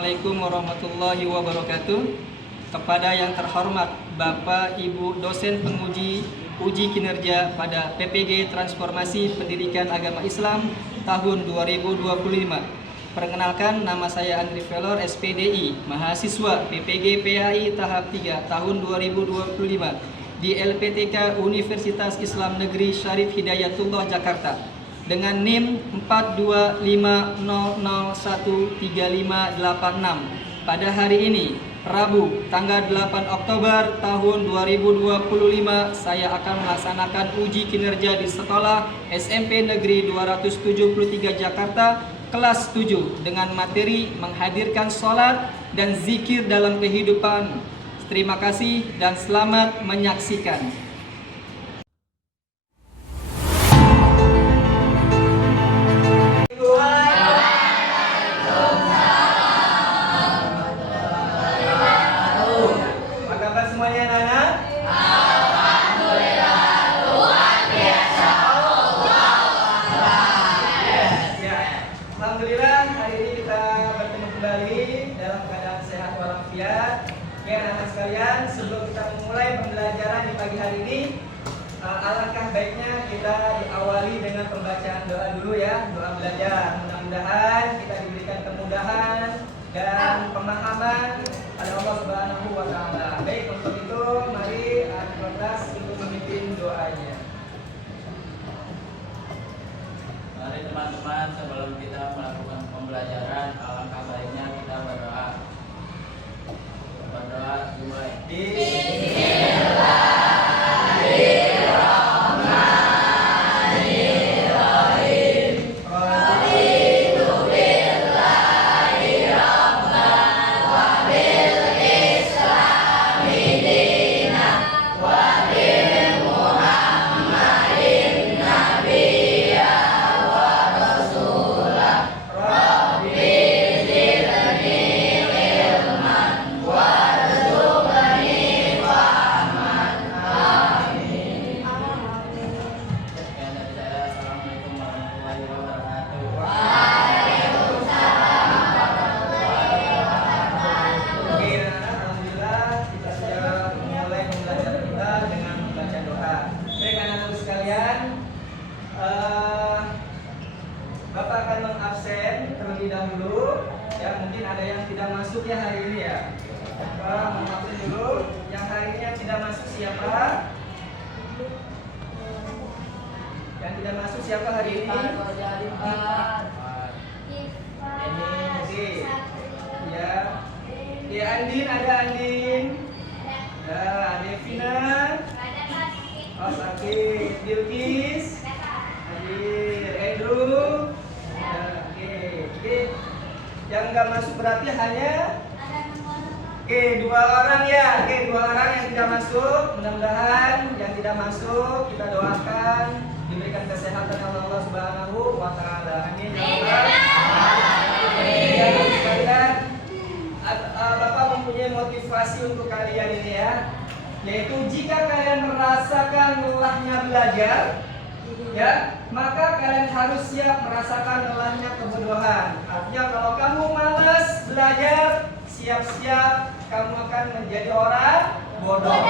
Assalamualaikum warahmatullahi wabarakatuh. Kepada yang terhormat Bapak Ibu dosen penguji uji kinerja pada PPG Transformasi Pendidikan Agama Islam tahun 2025. Perkenalkan, nama saya Andri Velor, SPDI, mahasiswa PPG PAI tahap 3 tahun 2025 di LPTK Universitas Islam Negeri Syarif Hidayatullah Jakarta dengan NIM 425001356. Pada hari ini, Rabu, tanggal 8 Oktober tahun 2025, saya akan melaksanakan uji kinerja di sekolah SMP Negeri 273 Jakarta, kelas 7, dengan materi menghadirkan sholat dan zikir dalam kehidupan. Terima kasih dan selamat menyaksikan. Alhamdulillah, hari ini kita bertemu kembali dalam keadaan sehat walafiat. Oke, anak-anak sekalian, sebelum kita memulai pembelajaran di pagi hari ini, alangkah baiknya kita diawali dengan pembacaan doa dulu ya, doa belajar. Mudah-mudahan kita diberikan kemudahan dan pemahaman pada Allah Subhanahu wa Ta'ala. Baik, untuk itu mari kelas untuk memimpin doanya. Mari teman-teman, sebelum kita melakukan pembelajaran, alangkah baiknya kita berdoa. Berdoa dua. Bapak akan mengabsen terlebih dahulu. Ya, mungkin ada yang tidak masuk ya hari ini ya. Bapak mengabsen dulu. Yang hari ini yang tidak masuk siapa? Yang tidak masuk siapa hari ini? Oke. Ya. Ya, Andin, ada Andin. Ya, Devina. Oh, sakit. Bilkis. Hadir. Andrew. Oke. Yang nggak masuk berarti hanya dua orang ya. Dua orang yang tidak masuk. Mudah-mudahan yang tidak masuk kita doakan diberikan kesehatan oleh Allah Subhanahu wa Ta'ala. Amin. Bapak mempunyai motivasi untuk kalian ini ya, yaitu jika kalian merasakan lelahnya belajar, ya, maka kalian harus siap merasakan lelahnya kebodohan. Artinya kalau kamu malas belajar, siap-siap kamu akan menjadi orang bodoh.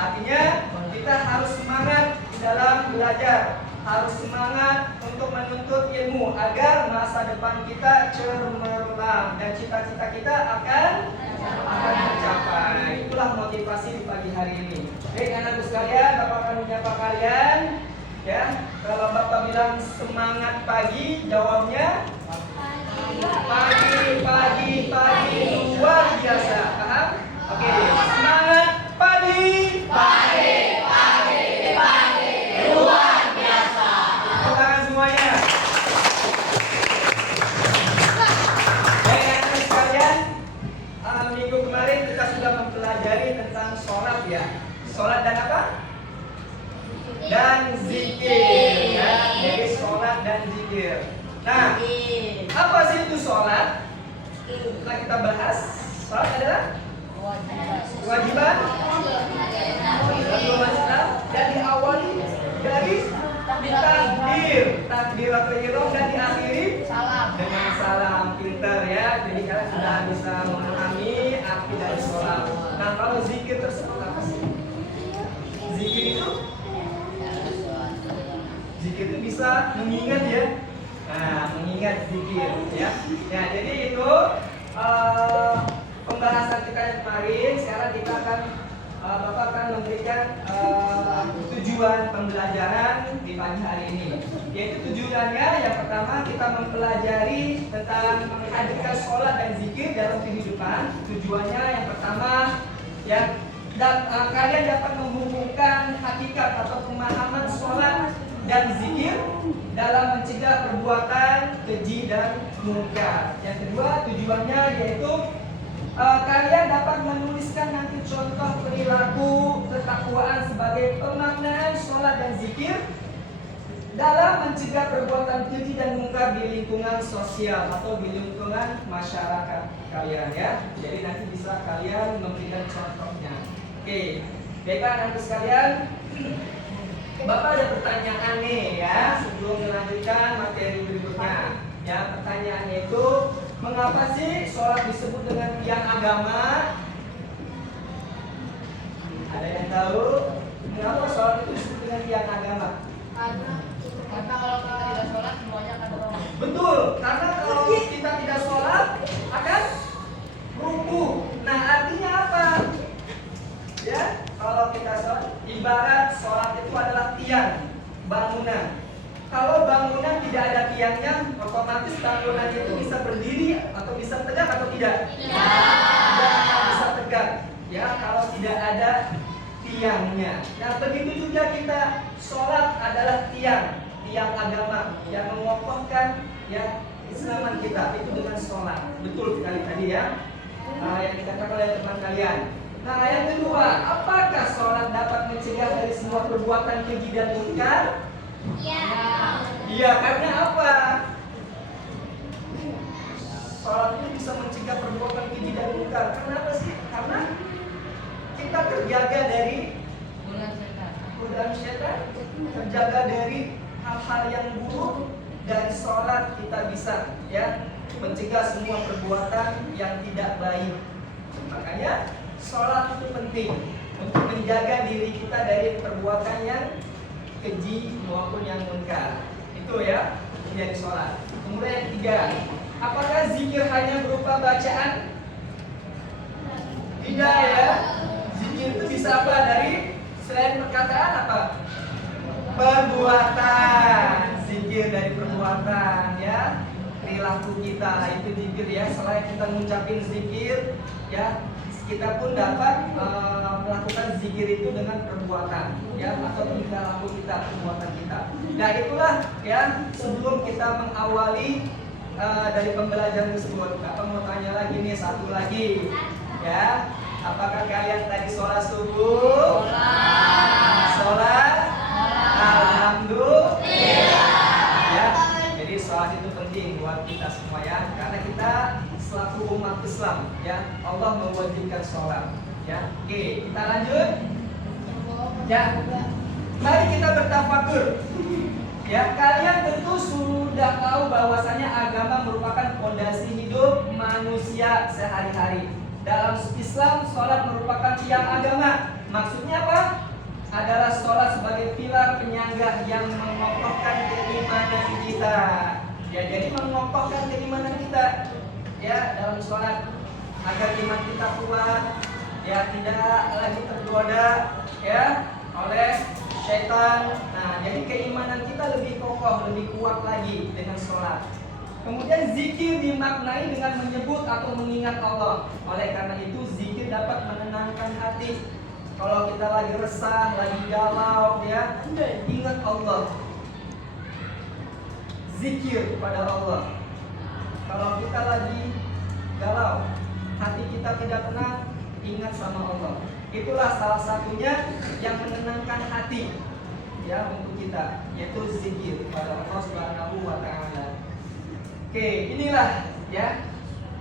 Artinya kita harus semangat di dalam belajar, harus semangat untuk menuntut ilmu agar masa depan kita cemerlang dan cita-cita kita akan tercapai. Itulah motivasi di pagi hari ini. Baik anak-anak sekalian, Bapak akan menyapa kalian. Ya, kalau Bapak bilang semangat pagi, jawabnya pagi luar biasa. Paham? Oke, semangat pagi luar biasa. Tepuk tangan semuanya. Baik anak-anak sekalian, minggu kemarin kita sudah mempelajari tentang sholat ya. Sholat dan apa? Dan zikir ya. Jadi sholat dan zikir. Nah, apa sih itu sholat? Setelah kita bahas, sholat adalah kewajiban dan diawali dari takbir atau ihram dan diakhiri dengan salam. Pinter ya. Jadi kalian Anda bisa memahami arti dari sholat. Nah, kalau zikir tersebut apa sih? Zikir itu bisa mengingat ya. Nah, mengingat zikir ya. Ya, jadi itu pembahasan kita yang kemarin. Sekarang kita akan Bapak akan memberikan tujuan pembelajaran di pagi hari ini. Yaitu tujuannya yang pertama kita mempelajari tentang menghadirkan sholat dan zikir dalam kehidupan. Tujuannya yang pertama ya, kalian dapat menghubungkan hakikat atau pemahaman sholat dan zikir dalam mencegah perbuatan keji dan munkar. Yang kedua tujuannya yaitu kalian dapat menuliskan nanti contoh perilaku ketakwaan sebagai pemaknaan sholat dan zikir dalam mencegah perbuatan keji dan munkar di lingkungan sosial atau di lingkungan masyarakat kalian ya. Jadi nanti bisa kalian memberikan contohnya. Oke, baiklah nanti sekalian. Bapak ada pertanyaan nih ya sebelum melanjutkan materi berikutnya. Ya, pertanyaannya itu mengapa sih sholat disebut dengan tiang agama? Ada yang tahu mengapa sholat itu disebut dengan tiang agama? Karena kalau kita tidak sholat semuanya akan berubah. Betul, karena kalau kita tidak sholat akan rubuh. Nah, artinya apa? Ya, kalau kita sholat, ibarat sholat itu adalah tiang bangunan. Kalau bangunan tidak ada tiangnya, otomatis bangunan itu bisa berdiri atau bisa tegak atau tidak? Tidak bisa tegak. Ya, kalau tidak ada tiangnya. Nah, begitu juga kita sholat adalah tiang agama yang mengokohkan ya keislaman kita itu dengan sholat. Betul sekali tadi ya, yang dikatakan oleh teman kalian. Nah, yang kedua, apakah sholat dapat mencegah dari semua perbuatan keji dan munkar? Iya, karena apa? Sholat itu bisa mencegah perbuatan keji dan munkar. Kenapa sih? Karena kita terjaga dari godaan setan, terjaga dari hal-hal yang buruk. Dari sholat kita bisa ya mencegah semua perbuatan yang tidak baik. Makanya sholat itu penting untuk menjaga diri kita dari perbuatan yang keji maupun yang munkar. Itu ya menjadi sholat. Kemudian yang ketiga, apakah zikir hanya berupa bacaan? Tidak ya. Zikir itu bisa apa? Dari selain perkataan apa? Perbuatan. Zikir dari perbuatan ya. Perilaku kita itu zikir ya. Selain kita mengucapin zikir ya, kita pun dapat melakukan zikir itu dengan perbuatan ya, atau tingkah laku kita, perbuatan kita. Nah, itulah ya sebelum kita mengawali dari pembelajaran tersebut. Bapak mau tanya lagi nih, satu lagi ya. Apakah kalian tadi sholat subuh? Sholat? Alhamdulillah ya. Jadi sholat itu penting buat kita semua ya, karena kita selaku umat Islam ya, Allah mewajibkan sholat ya. Oke, kita lanjut ya. Mari kita bertafakur ya. Kalian tentu sudah tahu bahwasanya agama merupakan fondasi hidup manusia sehari-hari. Dalam Islam, sholat merupakan tiang agama. Maksudnya apa? Adalah sholat sebagai pilar penyangga yang mengokohkan keimanan kita ya. Jadi mengokohkan keimanan kita ya dalam sholat agar iman kita kuat ya, tidak lagi tergoda ya oleh syaitan. Nah, jadi keimanan kita lebih kokoh, lebih kuat lagi dengan sholat. Kemudian zikir dimaknai dengan menyebut atau mengingat Allah. Oleh karena itu zikir dapat menenangkan hati. Kalau kita lagi resah, lagi galau ya, ingat Allah. Zikir kepada Allah. Kalau kita lagi galau, hati kita tidak tenang, ingat sama Allah. Itulah salah satunya yang menenangkan hati ya untuk kita, yaitu zikir kepada Allah Subhanahu wa taala. Oke, inilah ya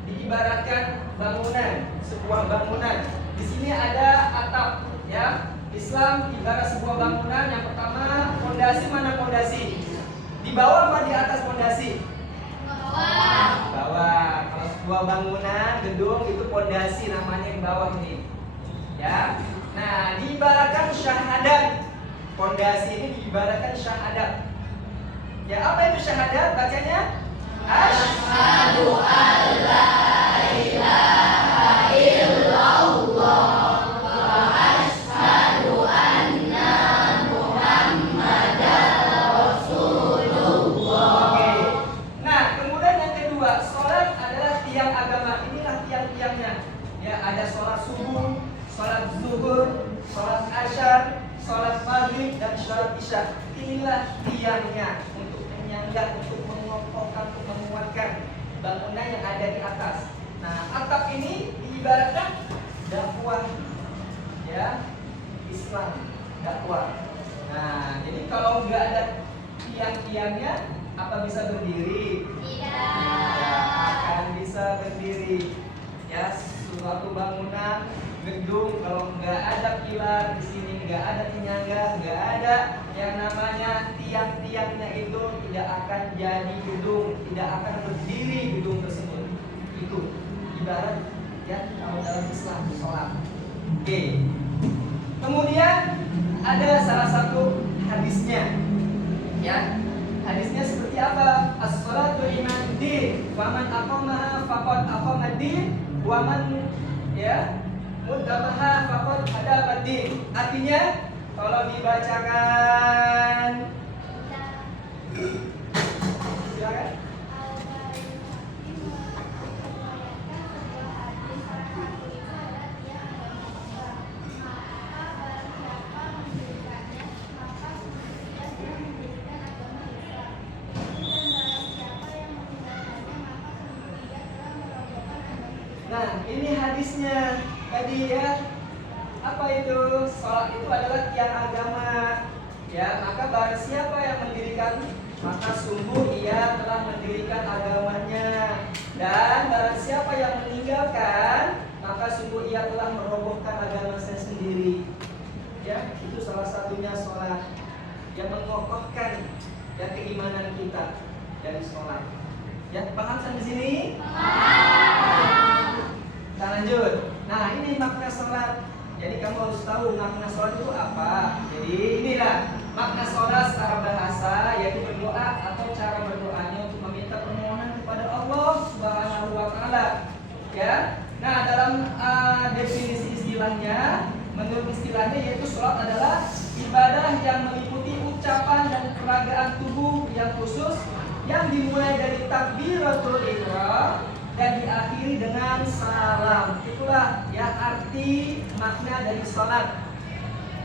diibaratkan bangunan, sebuah bangunan. Di sini ada atap ya. Islam ibarat sebuah bangunan. Yang pertama, fondasi. Mana fondasi? Di bawah apa di atas fondasi? Bawah. Kalau Dua bangunan, gedung itu pondasi namanya di bawah ini. Ya. Nah, diibaratkan syahadat. Pondasi ini diibaratkan syahadat. Ya, apa itu syahadat? Bacanya asyhadu an la ilaha illallah wa asyhadu anna Muhammadar Rasulullah. Oke. Nah, kemudian yang kedua, sholat adalah tiang agama. Inilah tiang-tiangnya. Ya, ada sholat subuh, sholat zuhur, sholat asyar, sholat maghrib, dan sholat isya. Inilah tiangnya untuk menyangga, untuk mengokohkan, untuk menguatkan bangunan yang ada di atas. Nah, atap ini diibaratkan dakwah, ya, Islam, dakwah. Nah, jadi kalau nggak ada tiang-tiangnya, apa bisa berdiri? Tidak akan bisa berdiri. Ya, suatu bangunan, gedung, kalau nggak ada pilar di sini, nggak ada penyangga, nggak ada yang namanya tiang-tiangnya, itu tidak akan jadi gedung, tidak akan berdiri gedung tersebut. Itu ibarat ya kalau dalam Islam sholat. Oke. Kemudian ada salah satu hadisnya, ya. Hadisnya seperti apa? As-sholatu imaddin, wa man aqamaha faqad aqamad-din, wa man ya mudamaha faqad hadabad-din. Artinya kalau dibacakan, silakan. Nah, ini hadisnya tadi ya. Apa itu? Salat itu adalah tiang agama. Ya, maka barang siapa yang mendirikan, maka sungguh ia telah mendirikan agamanya. Dan barang siapa yang meninggalkan, maka sungguh ia telah merobohkan agamanya sendiri. Ya, itu salah satunya salat yang mengokohkan ya keimanan kita dari salat. Ya, paham sampai sini? Kita lanjut. Nah, ini makna sholat. Jadi kamu harus tahu makna sholat itu apa. Jadi inilah makna sholat secara bahasa, yaitu berdoa atau cara berdoanya untuk meminta permohonan kepada Allah Subhanahu wa Ta'ala. Ya. Nah, dalam definisi istilahnya, menurut istilahnya yaitu sholat adalah ibadah yang meliputi ucapan dan peragaan tubuh yang khusus yang dimulai dari takbiratul ihram dan diakhiri dengan salam. Itulah ya arti makna dari salat.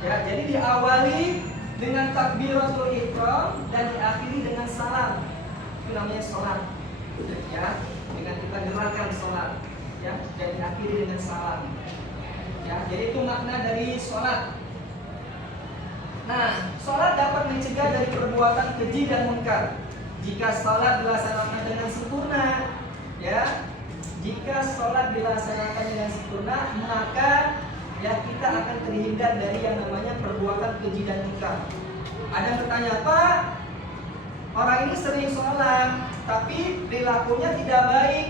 Ya, jadi diawali dengan takbiratul ihram dan diakhiri dengan salam. Itu namanya salat. Ya, dengan kita gerakan salat. Ya, dan diakhiri dengan salam. Ya, jadi itu makna dari salat. Nah, salat dapat mencegah dari perbuatan keji dan munkar. Jika salat dilaksanakan dengan sempurna, ya, jika sholat dilaksanakan dengan sempurna, maka ya kita akan terhindar dari yang namanya perbuatan keji dan munkar. Ada yang bertanya, Pak, orang ini sering sholat, tapi perilakunya tidak baik.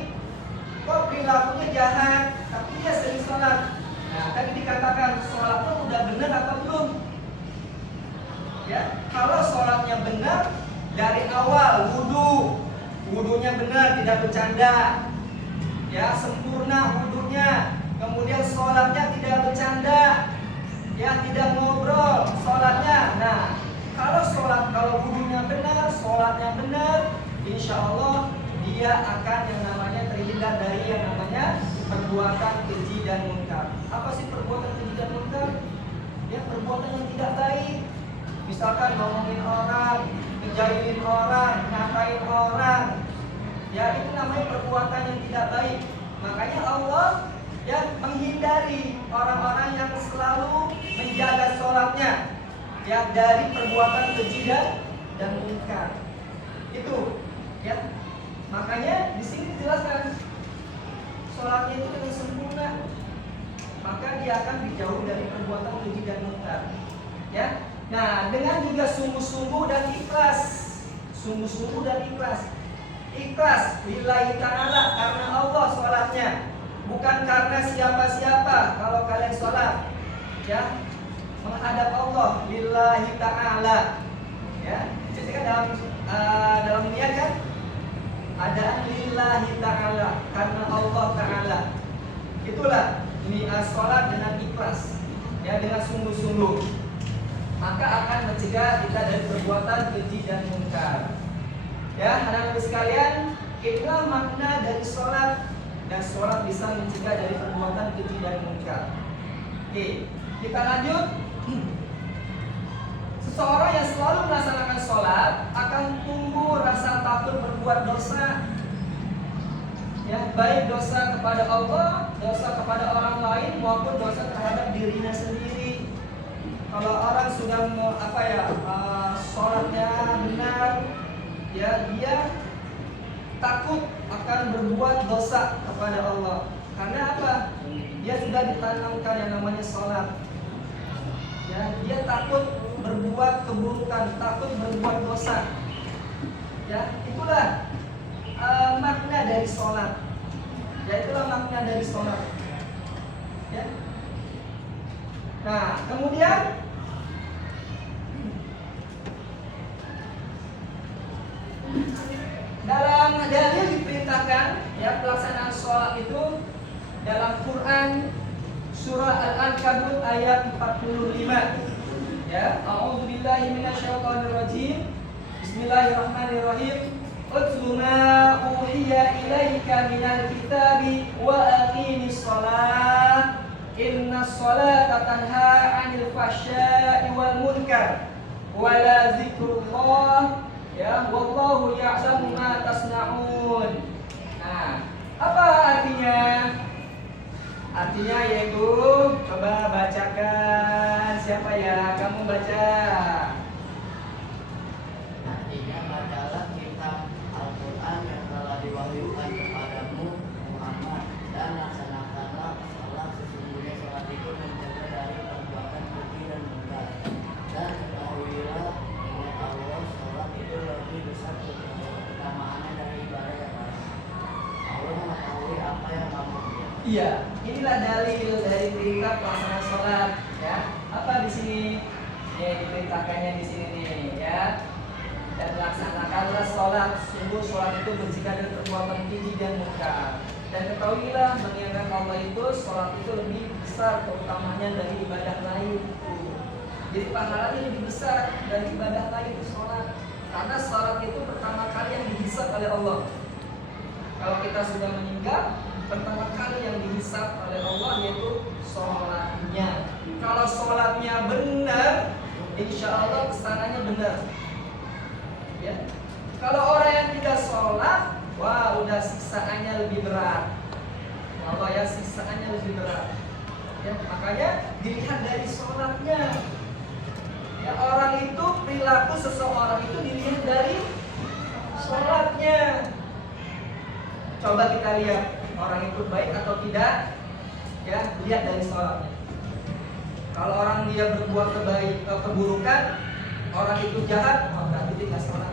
Kok perilakunya jahat, tapi dia sering sholat? Nah, tadi dikatakan sholatnya udah benar atau belum? Ya, kalau sholatnya benar dari awal, wudunya benar, tidak bercanda. Ya, sempurna wudunya, kemudian sholatnya tidak bercanda, ya, tidak ngobrol sholatnya. Nah, kalau wudunya benar, sholatnya benar, insya Allah dia akan yang namanya terhindar dari yang namanya perbuatan keji dan munkar. Apa sih perbuatan keji dan munkar? Ya, perbuatan yang tidak baik. Misalkan ngomongin orang, ngejailin orang, ngatain orang. Ya, itu namanya perbuatan yang tidak baik. Makanya Allah ya menghindari orang-orang yang selalu menjaga sholatnya ya dari perbuatan keji dan munkar. Itu ya. Makanya di sini dijelaskan sholatnya itu dengan sempurna, maka dia akan dijauh dari perbuatan keji dan munkar. Ya. Nah, dengan juga sungguh-sungguh dan ikhlas. Sungguh-sungguh dan ikhlas. ikhlas lillahi ta'ala, karena Allah sholatnya, bukan karena siapa-siapa. Kalau kalian sholat ya menghadap Allah lillahi ta'ala, ya jadi kan dalam niat kan ada lillahi ta'ala, karena Allah ta'ala. Itulah niat sholat dengan ikhlas, ya dengan sungguh-sungguh, maka akan mencegah kita dari perbuatan keji dan munkar. Ya, anak-anak sekalian, itulah makna dari sholat, dan sholat bisa mencegah dari perbuatan keji dan munkar. Oke, kita lanjut. Seseorang yang selalu melaksanakan sholat akan tumbuh rasa takut berbuat dosa, ya, baik dosa kepada Allah, dosa kepada orang lain, maupun dosa terhadap dirinya sendiri. Kalau orang sudah sholatnya benar, ya dia takut akan berbuat dosa kepada Allah. Karena apa? Dia sudah ditanamkan yang namanya sholat. Ya, dia takut berbuat keburukan, takut berbuat dosa. Ya, itulah makna dari sholat. Ya, itulah makna dari sholat. Ya. Nah, kemudian dalam dalil diperintahkan ya pelaksanaan sholat itu dalam Quran surah Al-Ankabut ayat 45. Ya, a'udzubillahi minasyaitonirrajim. Bismillahirrahmanirrahim. Utlu ma uhiya ilaika minal kitabi wa aqimis shalah. Innas sholata tanha 'anil fahsya'i wal munkar. Wa la zikrullah ya wallahu ya'lamu ma tasna'un. Nah, apa artinya? Artinya yaitu, coba bacakan, siapa ya? Kamu baca. Artinya bacalah kitab Al-Quran yang telah diwahyukan kepadamu Muhammad, dan laksanakanlah sholat. Sesungguhnya sholat itu mencegah dari perbuatan keji dan munkar. Dan ketahuilah ingat Allah, sholat itu lebih besar keutamaannya dari ibadah yang lain. Allah mengetahui apa yang kamu pilih. Iya, inilah dalil dari perintah pelaksanaan sholat. Ya, apa di sini? Ya, diperintahkannya di sini nih, ya. Dan laksanakanlah sholat. Sungguh sholat itu mencegah dari perbuatan keji dan munkar. Dan ketahuilah mengingat Allah itu, sholat itu lebih besar keutamaannya dari ibadah lain. Jadi pahalanya lebih besar dari ibadah lain itu sholat. Karena sholat itu pertama kali yang dihisab oleh Allah. Kalau kita sudah meninggal, pertama kali yang dihisab oleh Allah yaitu sholatnya. Kalau sholatnya benar, insya Allah kesananya benar. Ya. Kalau orang yang tidak sholat, wah udah siksaannya lebih berat. Allah ya, siksaannya lebih berat. Ya, makanya dilihat dari sholatnya. Ya, orang itu, perilaku seseorang itu dilihat dari sholatnya. Coba kita lihat orang itu baik atau tidak, ya lihat dari sholatnya. Kalau orang dia berbuat keburukan, orang itu jahat, oh berarti dia nggak sholat.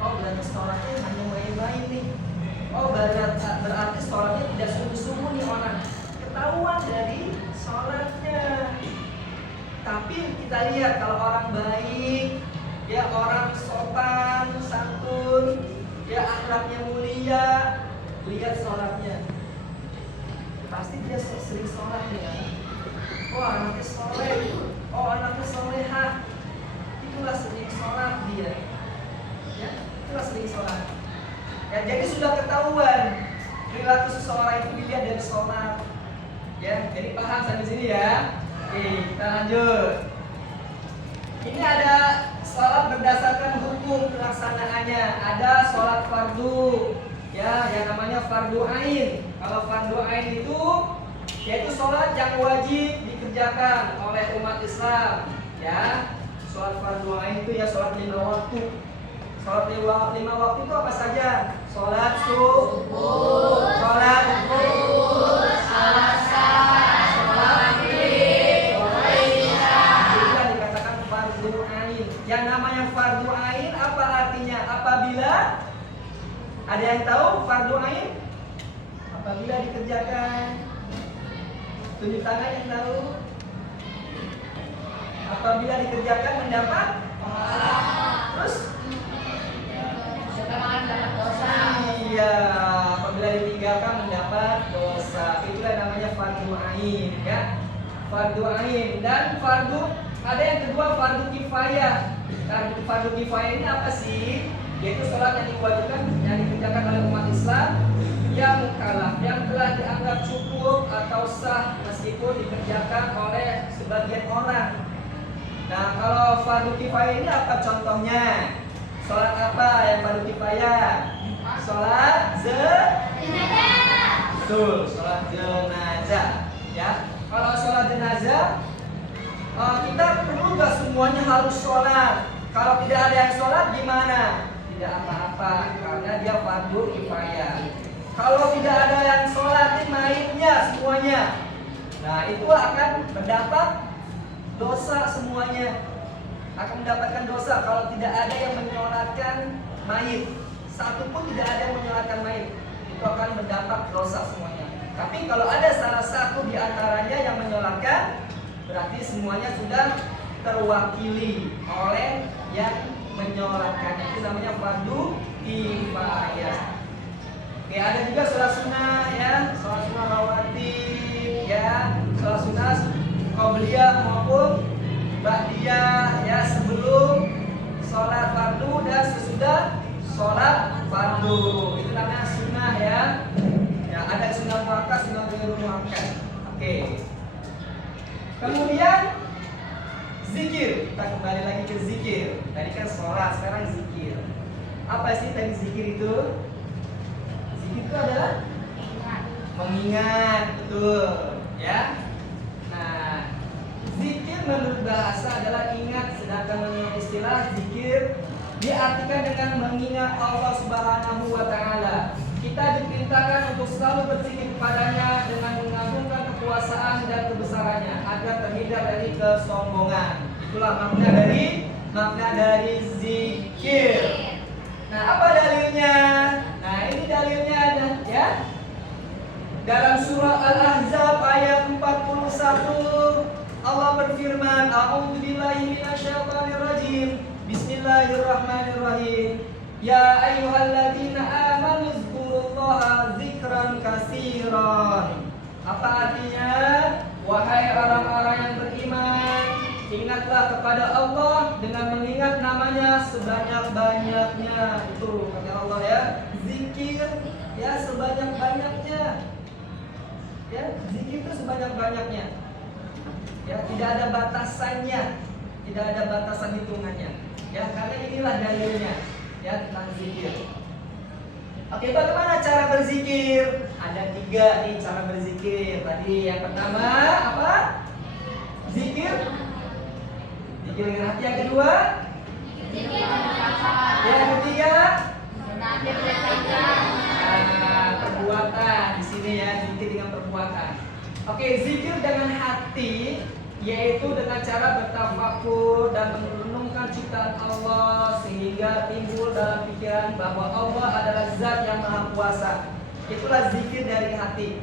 Oh berarti sholatnya hanya main-main nih. Oh berarti sholatnya tidak sungguh-sungguh nih orang. Ketahuan dari sholatnya. Tapi kita lihat kalau orang baik, ya orang sopan, santun, ya akhlaknya mulia, lihat sholatnya, pasti dia sering sholat ya. Oh anaknya soleh, oh anaknya solehah, itulah sering sholat dia. Ya, itulah sering sholat. Ya, jadi sudah ketahuan perilaku seseorang itu dilihat dari sholat. Ya, jadi paham sampai sini ya. Oke, kita lanjut. Ini ada sholat berdasarkan hukum pelaksanaannya. Ada sholat fardu, ya yang namanya fardu ain. Kalau fardu ain itu yaitu sholat yang wajib dikerjakan oleh umat Islam, ya. Sholat fardu ain itu ya sholat 5 waktu. Sholat 5 waktu itu apa saja? Sholat subuh, sholat zuhur, sholat asar, sholat maghrib, sholat isya. Itu yang dikatakan fardu ain. Yang namanya fardu ain apa artinya? Apabila ada yang yang tahu fardu ain? Apabila dikerjakan. Tunjuk tangan yang tahu. Apabila dikerjakan mendapat terus? Iya, apabila ditinggalkan mendapat dosa. Itulah namanya fardu ain, ya. Fardu ain dan fardu, ada yang kedua fardu kifayah. Nah, fardu kifayah ini apa sih? Yaitu sholat yang diwajibkan yang dikerjakan oleh umat Islam yang mukallaf, yang telah dianggap cukup atau sah meskipun dikerjakan oleh sebagian orang. Nah, kalau fardu kifayah ini apa contohnya? Sholat apa yang fardu kifayah? Sholat jenazah. Betul, sholat jenazah. Ya, kalau sholat jenazah kita perlu nggak semuanya harus sholat. Kalau tidak ada yang sholat gimana? Tidak apa-apa, karena dia fardu kifayah. Kalau tidak ada yang sholatin mayitnya semuanya, nah itu akan mendapat dosa semuanya. Akan mendapatkan dosa kalau tidak ada yang menyolatkan mayit. Satu pun tidak ada yang menyolatkan mayit, itu akan mendapat dosa semuanya. Tapi kalau ada salah satu di antaranya yang menyolatkan, berarti semuanya sudah terwakili oleh yang menyolatkan. Itu namanya fardu kifayah. Oke, ada juga sholat sunnah, ya, sholat sunnah rawatib, ya, sholat sunnah qobliyah maupun ba'diyah, ya, sebelum sholat fardu dan sesudah sholat fardu. Itu namanya sunnah, ya. Ya, ada sunnah muakkad, sunnah ghairu muakkad. Oke. Kemudian zikir. Kita kembali lagi ke zikir. Tadi kan sholat, sekarang zikir. Apa sih tadi zikir itu? Zikir itu adalah mengingat, betul, ya. Nah, zikir menurut bahasa adalah ingat, sedangkan menurut istilah zikir diartikan dengan mengingat Allah Subhanahu wa taala. Kita diperintahkan untuk selalu berzikir kepadanya dengan mengagungkan kekuasaan dan kebesarannya agar terhindar dari kesombongan. Itulah makna dari zikir. Nah, apa dalilnya? Nah, ini dalilnya ada, ya. Dalam surah Al-Ahzab ayat 41 Allah berfirman, A'udzubillahi minasyaitonirrajim. Bismillahirrahmanirrahim. Ya ayyuhalladzina amanu dzkurullaha dzikran katsiran. Apa artinya? Wahai orang-orang yang beriman, ingatlah kepada Allah dengan mengingat namanya sebanyak-banyaknya. Itu kata Allah, ya. Zikir, ya, sebanyak-banyaknya. Ya, zikir itu sebanyak-banyaknya. Ya, tidak ada batasannya, tidak ada batasan hitungannya. Ya, karena inilah dalilnya, ya, tentang zikir. Oke, bagaimana cara berzikir? Ada 3 nih cara berzikir. Tadi yang pertama apa? Zikir. Zikir dengan hati. Yang kedua? Yang ketiga? Perbuatan. Di sini, ya, zikir dengan perbuatan. Oke, zikir dengan hati yaitu dengan cara bertafakur dan merenungkan ciptaan Allah sehingga timbul dalam pikiran bahwa Allah adalah zat yang maha kuasa. Itulah zikir dari hati.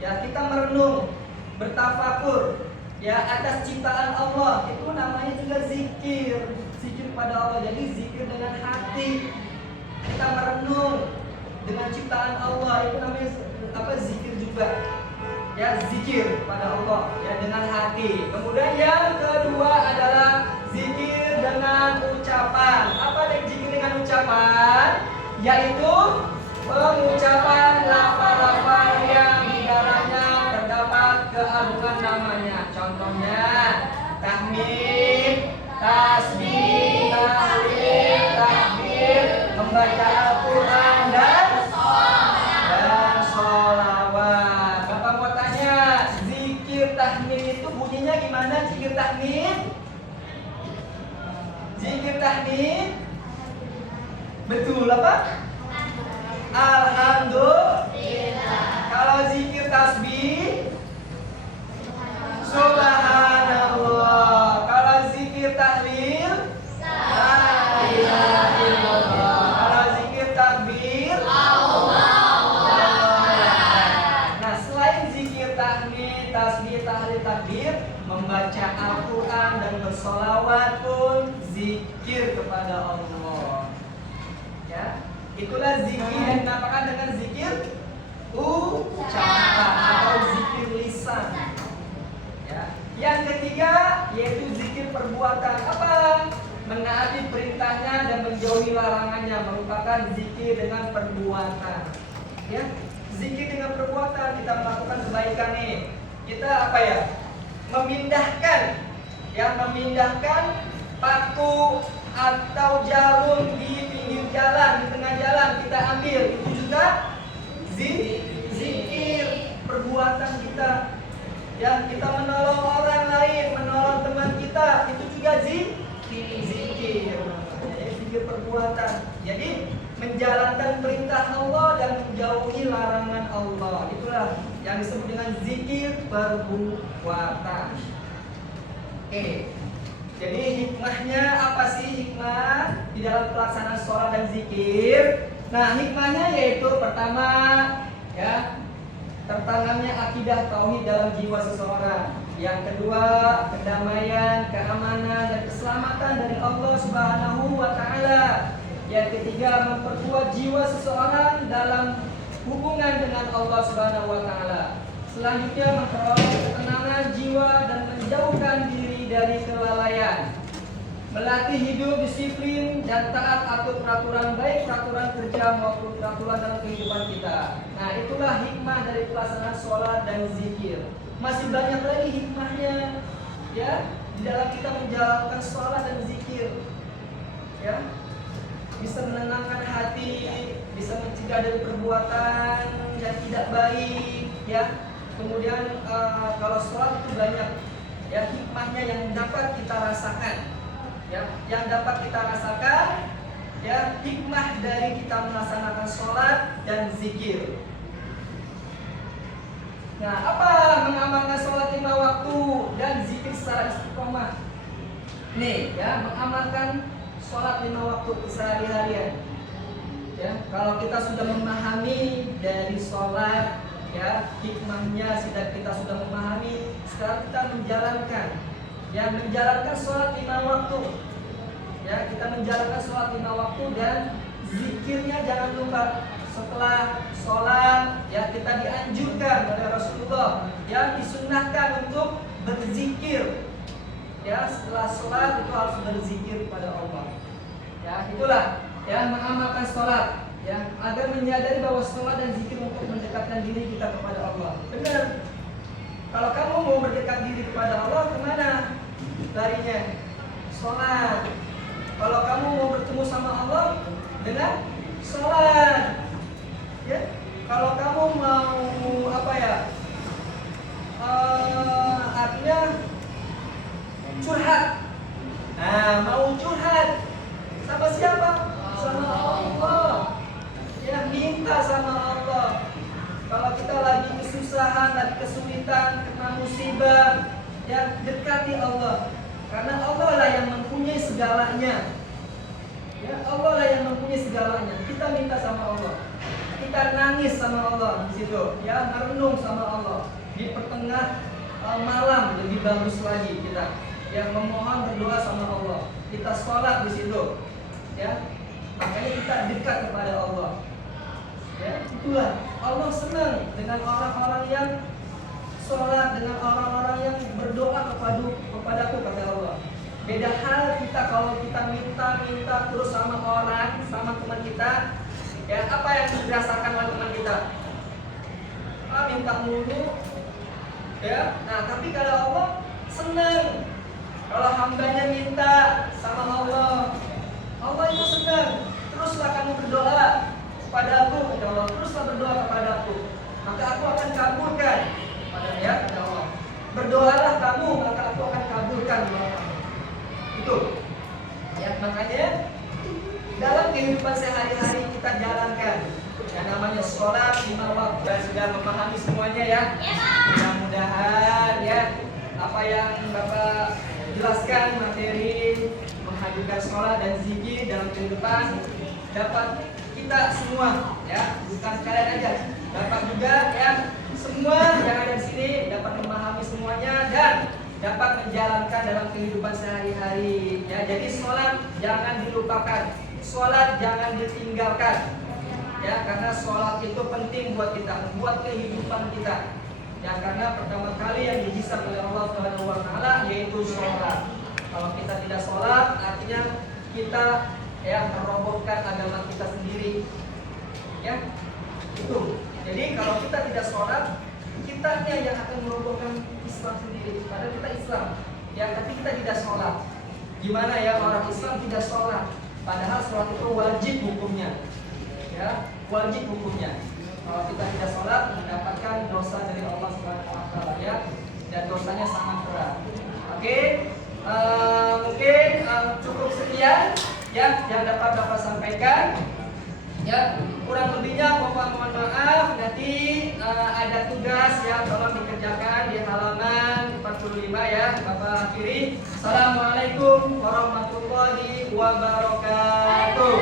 Ya, kita merenung, bertafakur, ya, atas ciptaan Allah. Itu namanya juga zikir. Zikir pada Allah. Jadi zikir dengan hati. Kita merenung dengan ciptaan Allah. Itu namanya apa? Zikir juga. Ya, zikir pada Allah, ya, dengan hati. Kemudian yang kedua adalah zikir dengan ucapan. Apa zikir dengan ucapan? Yaitu pengucapan lafaz-lafaz yang di dalamnya terdapat keagungan namanya. Contohnya tahmid, tasbih, tahlil, takbir, membaca Al-Quran dan sholawat. Bapak mau tanya, zikir tahmid itu bunyinya gimana? Zikir tahmid? Zikir tahmid? Betul apa? Alhamdulillah. Kalau zikir tasbih? Subhanallah. Kalau zikir tahlil? La ilaha illallah. Kalau zikir takbir? tahmid, tasbih, tahlil, takbir, membaca Al-Quran dan bersolawat pun zikir kepada Allah. Ya, itulah zikir yang dinamakan dengan zikir ucapan atau zikir lisan. Ya. Yang ketiga yaitu zikir perbuatan. Apa? Menaati perintahnya dan menjauhi larangannya merupakan zikir dengan perbuatan. Ya, zikir dengan perbuatan, kita melakukan kebaikan nih. Kita apa ya? Memindahkan paku atau jarum di pinggir jalan, di tengah jalan kita ambil, itu juga zikir perbuatan kita. Yang kita menolong orang lain, menolong teman kita, itu juga zikir. Jadi zikir perbuatan. Jadi menjalankan perintah Allah dan menjauhi larangan Allah. Itulah yang disebut dengan zikir perbuatan. Oke. Jadi hikmahnya apa sih hikmah di dalam pelaksanaan sholat dan zikir? Nah, hikmahnya yaitu pertama, ya, tertanamnya akidah tauhid dalam jiwa seseorang. Yang kedua, kedamaian, keamanan dan keselamatan dari Allah Subhanahu wa taala. Yang ketiga, memperkuat jiwa seseorang dalam hubungan dengan Allah Subhanahu wa taala. Selanjutnya, memperoleh ketenangan jiwa dan menjauhkan diri dari kelalaian. Melatih hidup disiplin dan taat atur peraturan, baik peraturan kerja maupun peraturan dalam kehidupan kita. Nah, itulah hikmah dari pelaksanaan sholat dan zikir. Masih banyak lagi hikmahnya, ya, di dalam kita menjalankan sholat dan zikir. Ya, bisa menenangkan hati, bisa mencegah dari perbuatan yang tidak baik, ya. Kemudian kalau sholat itu banyak, ya, hikmahnya yang dapat kita rasakan, ya, yang dapat kita rasakan, ya, hikmah dari kita melaksanakan sholat dan zikir. Nah, apa mengamalkan sholat 5 waktu dan zikir secara istiqomah? Nih, ya, mengamalkan sholat 5 waktu sehari-harian. Ya, kalau kita sudah memahami dari sholat, ya, hikmahnya kita sudah memahami, sekarang kita menjalankan, ya, menjalankan sholat 5 waktu. Ya, kita menjalankan sholat 5 waktu dan zikirnya jangan lupa. Setelah sholat, ya, kita dianjurkan oleh Rasulullah, ya, disunnahkan untuk berzikir. Ya, setelah sholat itu harus berzikir kepada Allah. Ya, itulah, ya, mengamalkan sholat, ya, agar menyadari bahwa sholat dan zikir untuk mendekatkan diri kita kepada Allah. Benar. Kalau kamu mau mendekat diri kepada Allah, kemana larinya? Sholat. Kalau kamu mau bertemu sama Allah, dengan sholat. Ya, kalau kamu mau apa ya? Artinya curhat. Nah, mau curhat sama siapa? Sama Allah. Ya, minta sama Allah. Kalau kita lagi kesusahan, lagi kesulitan, kena musibah, ya, dekati Allah. Karena Allah lah yang mempunyai segalanya. Ya, Allah lah yang mempunyai segalanya. Kita minta sama Allah. Kita nangis sama Allah di situ, ya, merenung sama Allah. Di pertengah malam lebih bagus lagi kita, yang memohon berdoa sama Allah. Kita sholat di situ, ya. Makanya kita dekat kepada Allah. Ya, itulah Allah senang dengan orang-orang yang sholat, dengan orang-orang yang berdoa kepadaku, kata Allah. Beda hal kita kalau kita minta terus sama orang, sama teman kita, ya, apa yang dirasakan oleh teman kita? Minta mulu, ya. Nah, tapi kalau Allah senang kalau hambanya minta sama Allah, Allah itu senang. Teruslah kamu berdoa kepada aku, kata Allah. Teruslah berdoa kepada aku, maka aku akan kabulkan. Ya, kata Allah. Berdoalah kamu, maka aku akan kabulkan doa kamu. Itu. Ya, makanya dalam kehidupan sehari-hari kita jalankan yang namanya sholat 5 waktu. Dan sudah memahami semuanya, ya. Mudah-mudahan, ya, apa yang Bapak jelaskan materi menghadirkan sholat dan zikir dalam kehidupan dapat kita semua, ya, bukan kalian aja, dapat juga ya semua yang ada di sini dapat memahami semuanya dan dapat menjalankan dalam kehidupan sehari-hari. Ya, jadi sholat jangan dilupakan, sholat jangan ditinggalkan. Ya, karena sholat itu penting buat kita, buat kehidupan kita. Ya, karena pertama kali yang dihisab oleh Allah Subhanahu wa taala yaitu sholat. Kalau kita tidak sholat, artinya kita ya merobohkan agama kita sendiri. Ya, itu. Jadi kalau kita tidak sholat, kitanya yang akan merobohkan Islam sendiri. Padahal kita Islam, ya, tapi kita tidak sholat. Gimana ya orang Islam tidak sholat? Padahal sholat itu wajib hukumnya. Ya, wajib hukumnya. Kalau kita tidak sholat mendapatkan dosa dari Allah Subhanahu wa taala ya, dan dosanya sangat berat. Oke, mungkin cukup sekian ya yang dapat Bapak sampaikan. Ya, kurang lebihnya Bapak mohon maaf. Nanti ada tugas ya, tolong dikerjakan di halaman 45 ya. Bapak akhiri. Assalamualaikum warahmatullahi wabarakatuh.